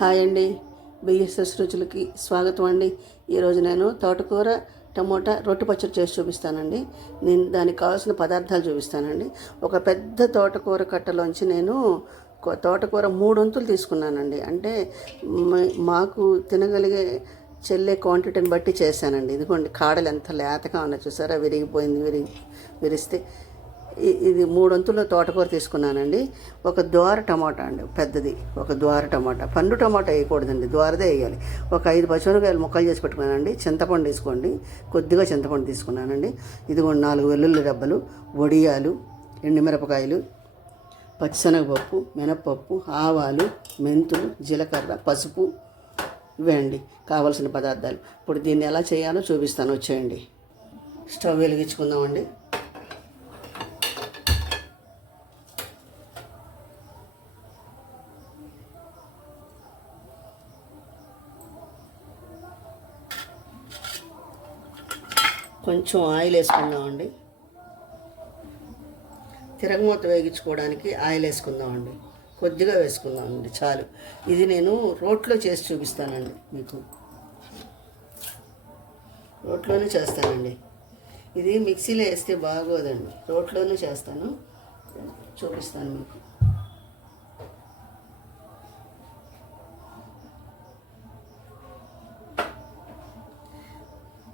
Hi అండి, BSS రుచులకి స్వాగతం అండి. ఈరోజు నేను తోటకూర టమోటా రొట్టె పచ్చడి చేసి చూపిస్తానండి. నేను దానికి కావాల్సిన పదార్థాలు చూపిస్తానండి. ఒక పెద్ద తోటకూర కట్టలోంచి నేను తోటకూర 3 వంతులు తీసుకున్నానండి. అంటే మాకు తినగలిగే చెల్లే క్వాంటిటీని బట్టి చేశానండి. ఇదిగోండి, కాడలు ఎంత లేతగా ఉన్నాయి చూసారా, విరిగిపోయింది. విరిస్తే ఇది 3 వంతుల తోటకూర తీసుకున్నానండి. ఒక ద్వార టమాటా అండి, పెద్దది ఒక ద్వార టమాటా. పండు టమాటా వేయకూడదండి, ద్వారదే వేయాలి. ఒక 5 పచ్చిమిరపకాయలు ముక్కలు చేసి పెట్టుకున్నానండి. చింతపండు తీసుకోండి, కొద్దిగా చింతపండు తీసుకున్నానండి. ఇదిగోండి 4 వెల్లుల్లి రెబ్బలు, వడియాలు, ఎండుమిరపకాయలు, పచ్చిశనగపప్పు, మినప్పప్పు, ఆవాలు, మెంతులు, జీలకర్ర, పసుపు. ఇవే అండి కావలసిన పదార్థాలు. ఇప్పుడు దీన్ని ఎలా చేయాలో చూపిస్తాను, వచ్చేయండి. స్టవ్ వెలిగించుకుందామండి. కొంచెం ఆయిల్ వేసుకుందామండి. తిరగమూత వేగించుకోవడానికి ఆయిల్ వేసుకుందామండి. కొద్దిగా వేసుకుందామండి, చాలు. ఇది నేను రోట్లో చేసి చూపిస్తానండి మీకు. రోట్లోనే చేస్తానండి. ఇది మిక్సీలో వేస్తే బాగోదండి, రోట్లోనే చేస్తాను, చూపిస్తాను మీకు.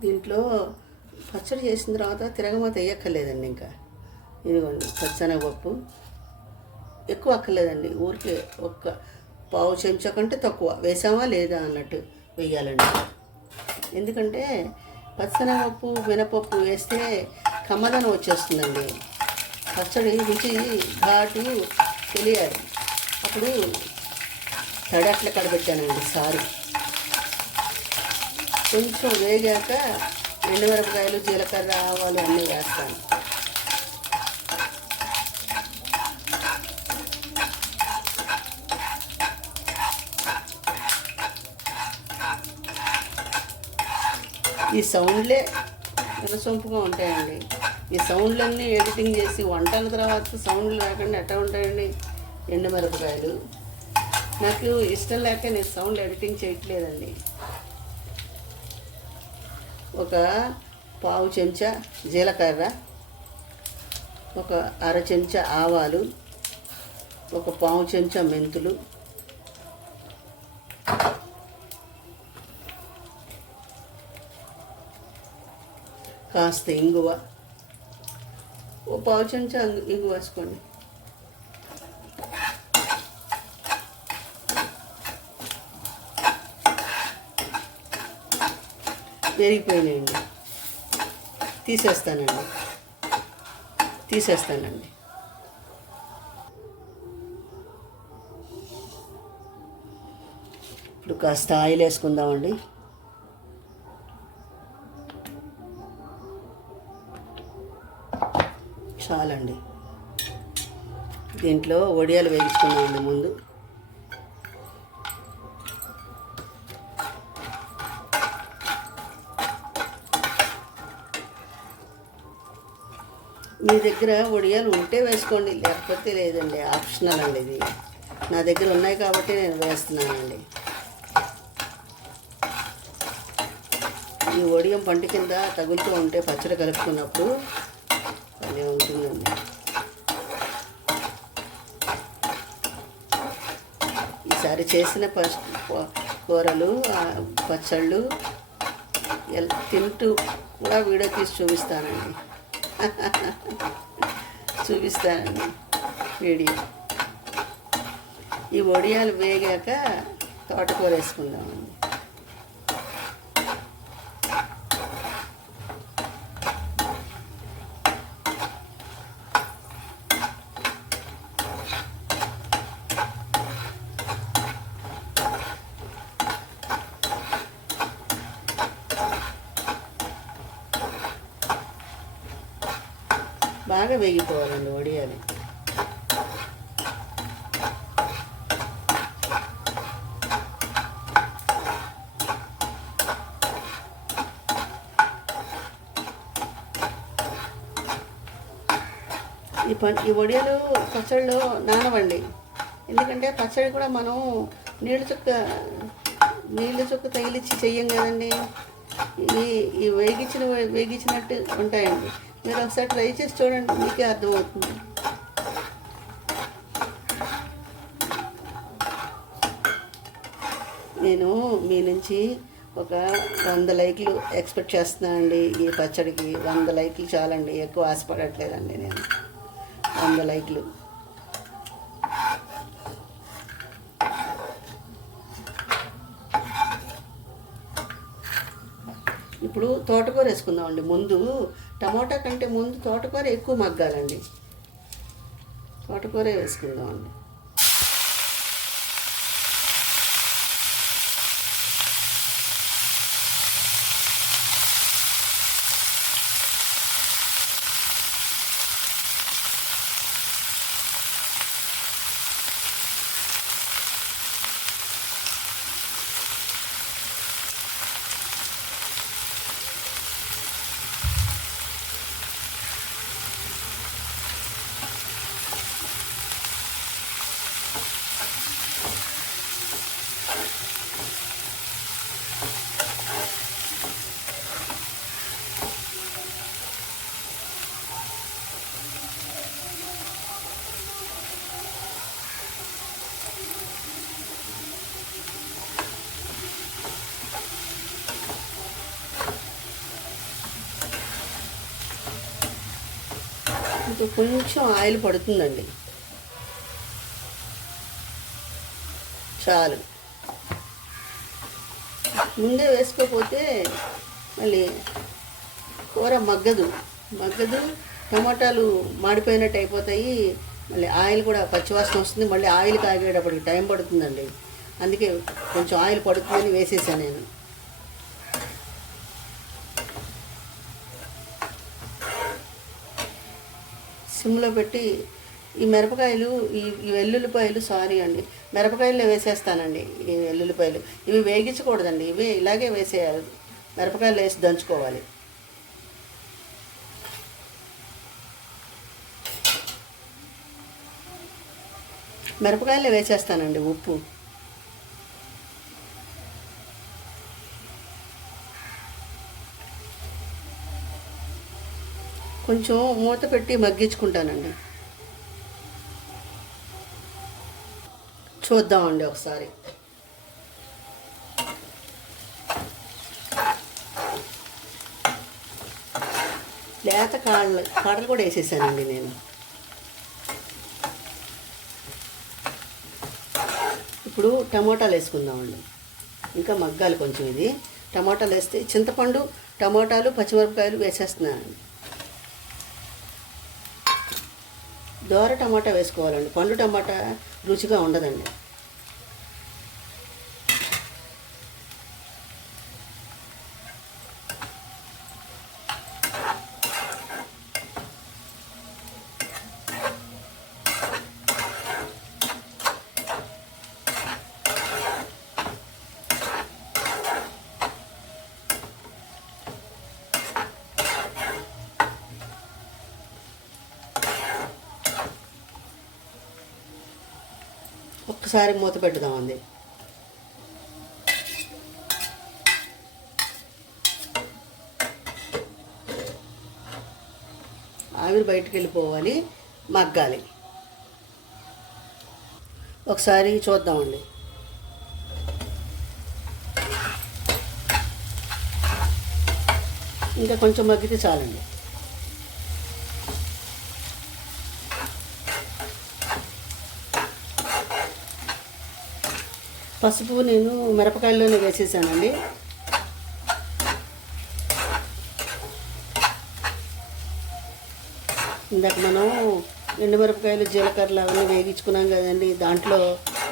దీంట్లో పచ్చడి చేసిన తర్వాత తిరగమాత వేయక్కర్లేదండి. ఇంకా ఇదిగోండి, పచ్చనగపప్పు ఎక్కువ అక్కర్లేదండి, ఊరికే ఒక్క పావు చెంచా కంటే తక్కువ వేసామా లేదా అన్నట్టు వేయాలండి. ఎందుకంటే పచ్చనగపప్పు మినపప్పు వేస్తే కమ్మదనం వచ్చేస్తుందండి. పచ్చడి రుచి ఘాటు తెలియాలి. అప్పుడు తడట్ల కడబెట్టానండి సారు. కొంచెం వేగాక ఎండుమిరపకాయలు, జీలకర్ర, ఆవాలు అన్నీ వేస్తాను. ఈ సౌండ్లే వినసొంపుగా ఉంటాయండి. ఈ సౌండ్లన్నీ ఎడిటింగ్ చేసి వంటల తర్వాత సౌండ్లు లేకుండా ఎట్లా ఉంటాయండి. ఎండుమిరపకాయలు నాకు ఇష్టం లేక నేను సౌండ్ ఎడిటింగ్ చేయట్లేదండి. ఒక పావు చెంచా జీలకర్ర, ఒక అర చెంచా ఆవాలు, ఒక పావు చెంచా మెంతులు, కాస్త ఇంగువ, ఓ పావు చెంచా ఇంగువ వేసుకోండి. పెరిగిపోయినాయండి, తీసేస్తానండి. ఇప్పుడు కాస్త ఆయిల్ వేసుకుందామండి. చాలండి. దీంట్లో వడియాలు వేయించుకుందామండి ముందు. మీ దగ్గర వడియాలు ఉంటే వేసుకోండి, లేకపోతే లేదండి, ఆప్షనల్ అండి. ఇది నా దగ్గర ఉన్నాయి కాబట్టి నేను వేస్తున్నానండి. ఈ వడియం పంట కింద తగులుతూ ఉంటే పచ్చడి కలుపుకున్నప్పుడు అది ఉంటుందండి. ఈసారి చేసిన కూరలు, పచ్చళ్ళు తింటూ కూడా వీడియో తీసి చూపిస్తానండి. వీడియో. ఈ వడియాలు వేగాక తోటకూర వేసుకుందామండి. బాగా వేగిపోవాలండి వడియాలు. ఈ వడియాలు పచ్చళ్ళు నానవండి. ఎందుకంటే పచ్చడి కూడా మనం నీళ్ళ చుక్క నీళ్ళ చుక్క తగిలిచ్చి చెయ్యం కదండి. ఈ వేగించినట్టు ఉంటాయండి. మీరు ఒకసారి ట్రై చేసి చూడండి, మీకే అర్థమవుతుంది. నేను మీ నుంచి ఒక 100 లైక్లు ఎక్స్పెక్ట్ చేస్తున్నానండి. ఈ పచ్చడికి 100 లైక్లు చాలండి, ఎక్కువ ఆశపడట్లేదండి నేను. 100 లైక్లు. ఇప్పుడు తోటకూర వేసుకుందామండి. ముందు టమోటా కంటే ముందు తోటకూర ఎక్కువ మగ్గాలండి. తోటకూర వేసుకుందామండి. ఇంకా కొంచెం ఆయిల్ పడుతుందండి, చాలు. ముందే వేసుకోకపోతే మళ్ళీ కూర మగ్గదు. టమాటాలు మాడిపోయినట్టు అయిపోతాయి. మళ్ళీ ఆయిల్ కూడా పచ్చివాసన వస్తుంది. మళ్ళీ ఆయిల్ కాగేటప్పటికి టైం పడుతుందండి. అందుకే కొంచెం ఆయిల్ పడుతుందని వేసేసాను నేను. సిమ్లో పెట్టి ఈ మిరపకాయలు, ఈ వెల్లుల్లిపాయలు, సారీ అండి, మిరపకాయల్లో వేసేస్తానండి. ఈ వెల్లుల్లిపాయలు ఇవి వేగించకూడదండి, ఇవి ఇలాగే వేసేయాలి. మిరపకాయలు వేసి దంచుకోవాలి. మిరపకాయలు వేసేస్తానండి. ఉప్పు, కొంచెం మూత పెట్టి మగ్గించుకుంటానండి. చూద్దామండి ఒకసారి. లేత కాడలు కూడా వేసేసానండి నేను. ఇప్పుడు టమోటాలు వేసుకుందామండి. ఇంకా మగ్గాలి కొంచెం ఇది. టమోటాలు వేస్తే చింతపండు, టమోటాలు, పచ్చిమిరపకాయలు వేసేస్తున్నానండి. దోర టమాటా వేసుకోవాలండి. పండు టమాటా రుచిగా ఉండదండి. ఒక్కసారి మూత పెట్టుదామండి. ఆవిరి బయటకు వెళ్ళిపోవాలి, మగ్గాలి. ఒకసారి చూద్దామండి. ఇంకా కొంచెం మగ్గితే చాలండి. పసుపు నేను మిరపకాయల్లోనే వేసేసానండి. ఇందాక మనం ఎండుమిరపకాయలు, జీలకర్రలు అవన్నీ వేగించుకున్నాం కదండి, దాంట్లో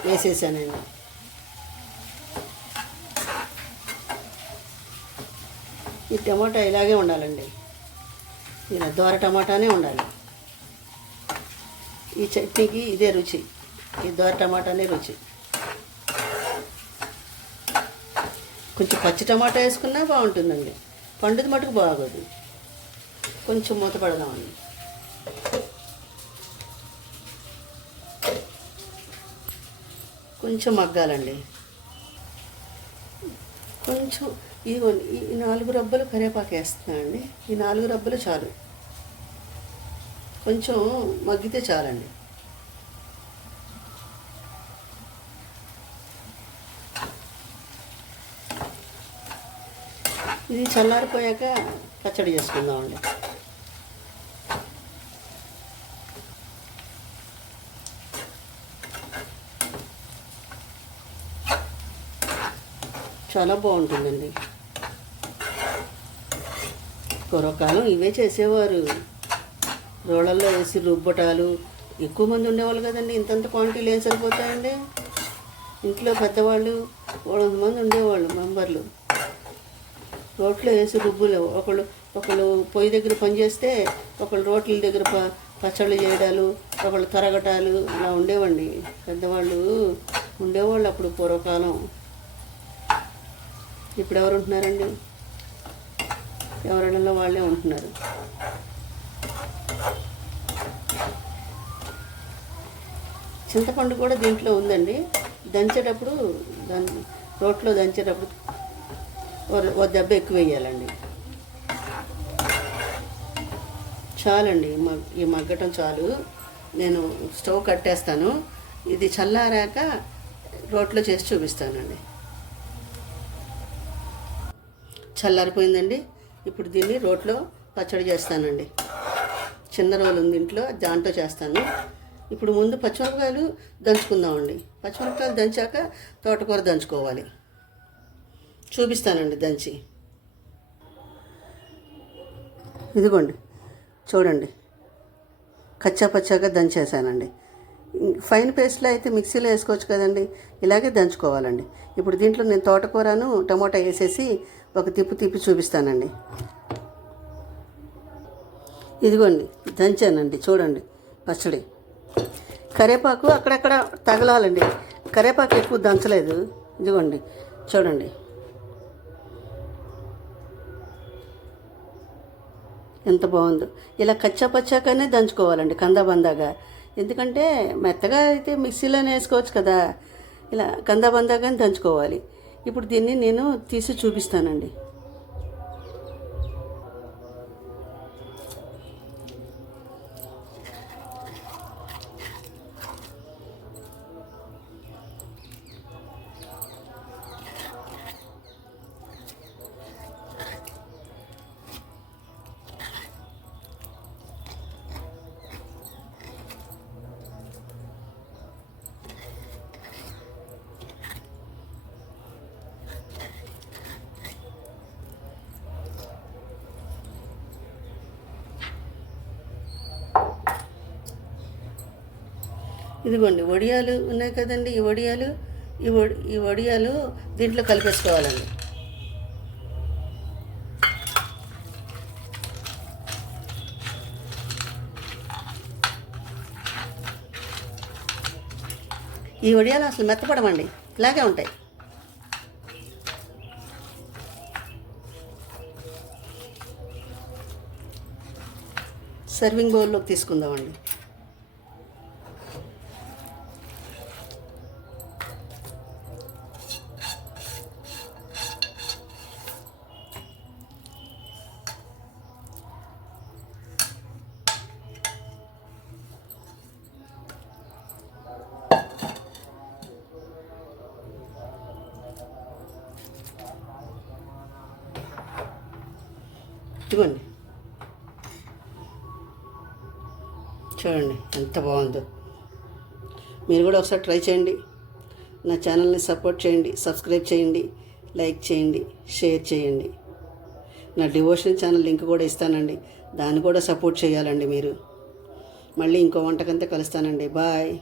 వేసేసానండి. ఈ టమాటా ఇలాగే ఉండాలండి, ఇలా దోర టమాటానే ఉండాలి. ఈ చట్నీకి ఇదే రుచి, ఈ దోర టమాటానే రుచి. కొంచెం పచ్చి టమాటా వేసుకున్నా బాగుంటుందండి, పండుది మటుకు బాగోదు. కొంచెం మూత పడదామండి. కొంచెం మగ్గాలండి. కొంచెం ఈ 4 రబ్బలు కరివేపాకు వేస్తున్నా అండి. ఈ 4 రబ్బలు చాలు, కొంచెం మగ్గితే చాలండి. ఇది చల్లారిపోయాక పచ్చడి చేసుకుందామండి. చాలా బాగుంటుందండి. పూర్వకాలం ఇవే చేసేవారు, రోళ్ళల్లో వేసి రుబ్బటాలు. ఎక్కువ మంది ఉండేవాళ్ళు కదండి, ఇంతంత క్వాంటిటీలు ఏం సరిపోతాయండి. ఇంట్లో పెద్దవాళ్ళు 300 మంది ఉండేవాళ్ళు మెంబర్లు. రోట్లో వేసి రుబ్బులు, ఒకళ్ళు పొయ్యి దగ్గర పనిచేస్తే ఒకళ్ళు రోట్ల దగ్గర పచ్చళ్ళు చేయడాలు, ఒకళ్ళు తరగటాలు, అలా ఉండేవండి. పెద్దవాళ్ళు ఉండేవాళ్ళు అప్పుడు పూర్వకాలం. ఇప్పుడు ఎవరు ఉంటున్నారండి? ఎవరిలో వాళ్ళే ఉంటున్నారు. చింతపండు కూడా దీంట్లో ఉందండి. దంచేటప్పుడు రోట్లో దంచేటప్పుడు ఓ దెబ్బ ఎక్కువ వేయాలండి. చాలండి, ఈ మగ్గటం చాలు. నేను స్టవ్ కట్టేస్తాను. ఇది చల్లారాక రోట్లో చేసి చూపిస్తానండి. చల్లారిపోయిందండి. ఇప్పుడు దీన్ని రోట్లో పచ్చడి చేస్తానండి. చిన్న రోలు ఉంది ఇంట్లో, దాంట్లో చేస్తాను. ఇప్పుడు ముందు పచ్చిమిరపకాయలు దంచుకుందామండి. పచ్చిమిరపకాయలు దంచాక తోటకూర దంచుకోవాలి. చూపిస్తానండి దంచి. ఇదిగోండి చూడండి, కచ్చా పచ్చాగా దంచేసానండి. ఫైన్ పేస్ట్లో అయితే మిక్సీలో వేసుకోవచ్చు కదండి, ఇలాగే దంచుకోవాలండి. ఇప్పుడు దీంట్లో నేను తోటకూరను టమోటా వేసేసి ఒక తిప్పి చూపిస్తానండి. ఇదిగోండి దంచానండి, చూడండి పచ్చడి. కరివేపాకు అక్కడక్కడ తగలాలండి, కరివేపాకు ఎక్కువ దంచలేదు. ఇదిగోండి చూడండి ఎంత బాగుందో. ఇలా కచ్చా పచ్చాకనే దంచుకోవాలండి, కందాబందాగా. ఎందుకంటే మెత్తగా అయితే మిక్సీలోనే వేసుకోవచ్చు కదా, ఇలా కందాబందాగానే దంచుకోవాలి. ఇప్పుడు దీన్ని నేను తీసి చూపిస్తానండి. ఇదిగోండి వడియాలు ఉన్నాయి కదండి, ఈ వడియాలు దీంట్లో కలిపేసుకోవాలండి. ఈ వడియాలు అసలు మెత్తపడమండి, ఇలాగే ఉంటాయి. సర్వింగ్ బౌల్లోకి తీసుకుందామండి. ఇదిగోండి చూడండి ఎంత బాగుందో. మీరు కూడా ఒకసారి ట్రై చేయండి. నా ఛానల్ని సపోర్ట్ చేయండి, సబ్స్క్రైబ్ చేయండి, లైక్ చేయండి, షేర్ చేయండి. నా డివోషన్ ఛానల్ లింక్ కూడా ఇస్తానండి, దాన్ని కూడా సపోర్ట్ చేయాలండి మీరు. మళ్ళీ ఇంకో వంటకంతా కలుస్తానండి. బాయ్.